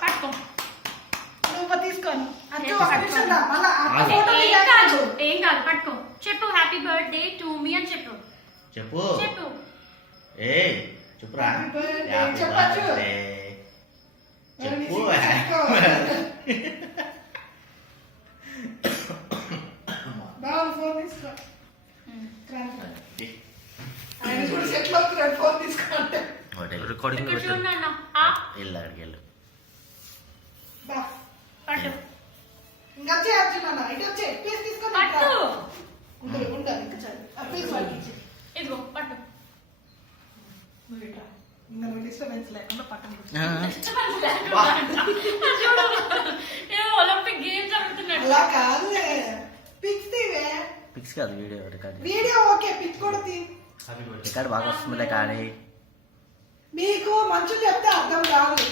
పట్టుకో నువ్వు తీసుకోను ఏం కాదు పట్టుకో చెప్పు హ్యాపీ బర్త్డే టు మీ అని చెప్పు చెప్పు చెప్పు ఏ చెప్పురా చెప్పచ్చు చెప్పు బాగా ఫోన్ తీసుకో ఆయన కూడా సెటిల్ అవుతున్నాడు ఫోన్ తీసుకోండి రికార్డింగ్ ఇక్కడ చూడు నాన్న వెళ్ళు అక్కడికి వెళ్ళు పట్టు ఇంకా వచ్చే అర్జున్ ఇటు వచ్చే పీస్ తీసుకొని పట్టు ఉండాలి ఇంకా చాలు ఆ పీస్ వాడికి ఇదిగో పట్టు నువ్వు ఇట్లా ఇంకా నువ్వు డిస్టర్బెన్స్ లేకుండా పక్కన చూడు ఒలింపిక్ గేమ్ జరుగుతున్నాడు అలా కాదులే పిక్స్ తీవే పిక్స్ కాదు video record video okay pic కూడా తీ రికార్డ్ బాగా వస్తుందిలే కానీ మీకు మంచులు చెప్తే అర్థం కాదు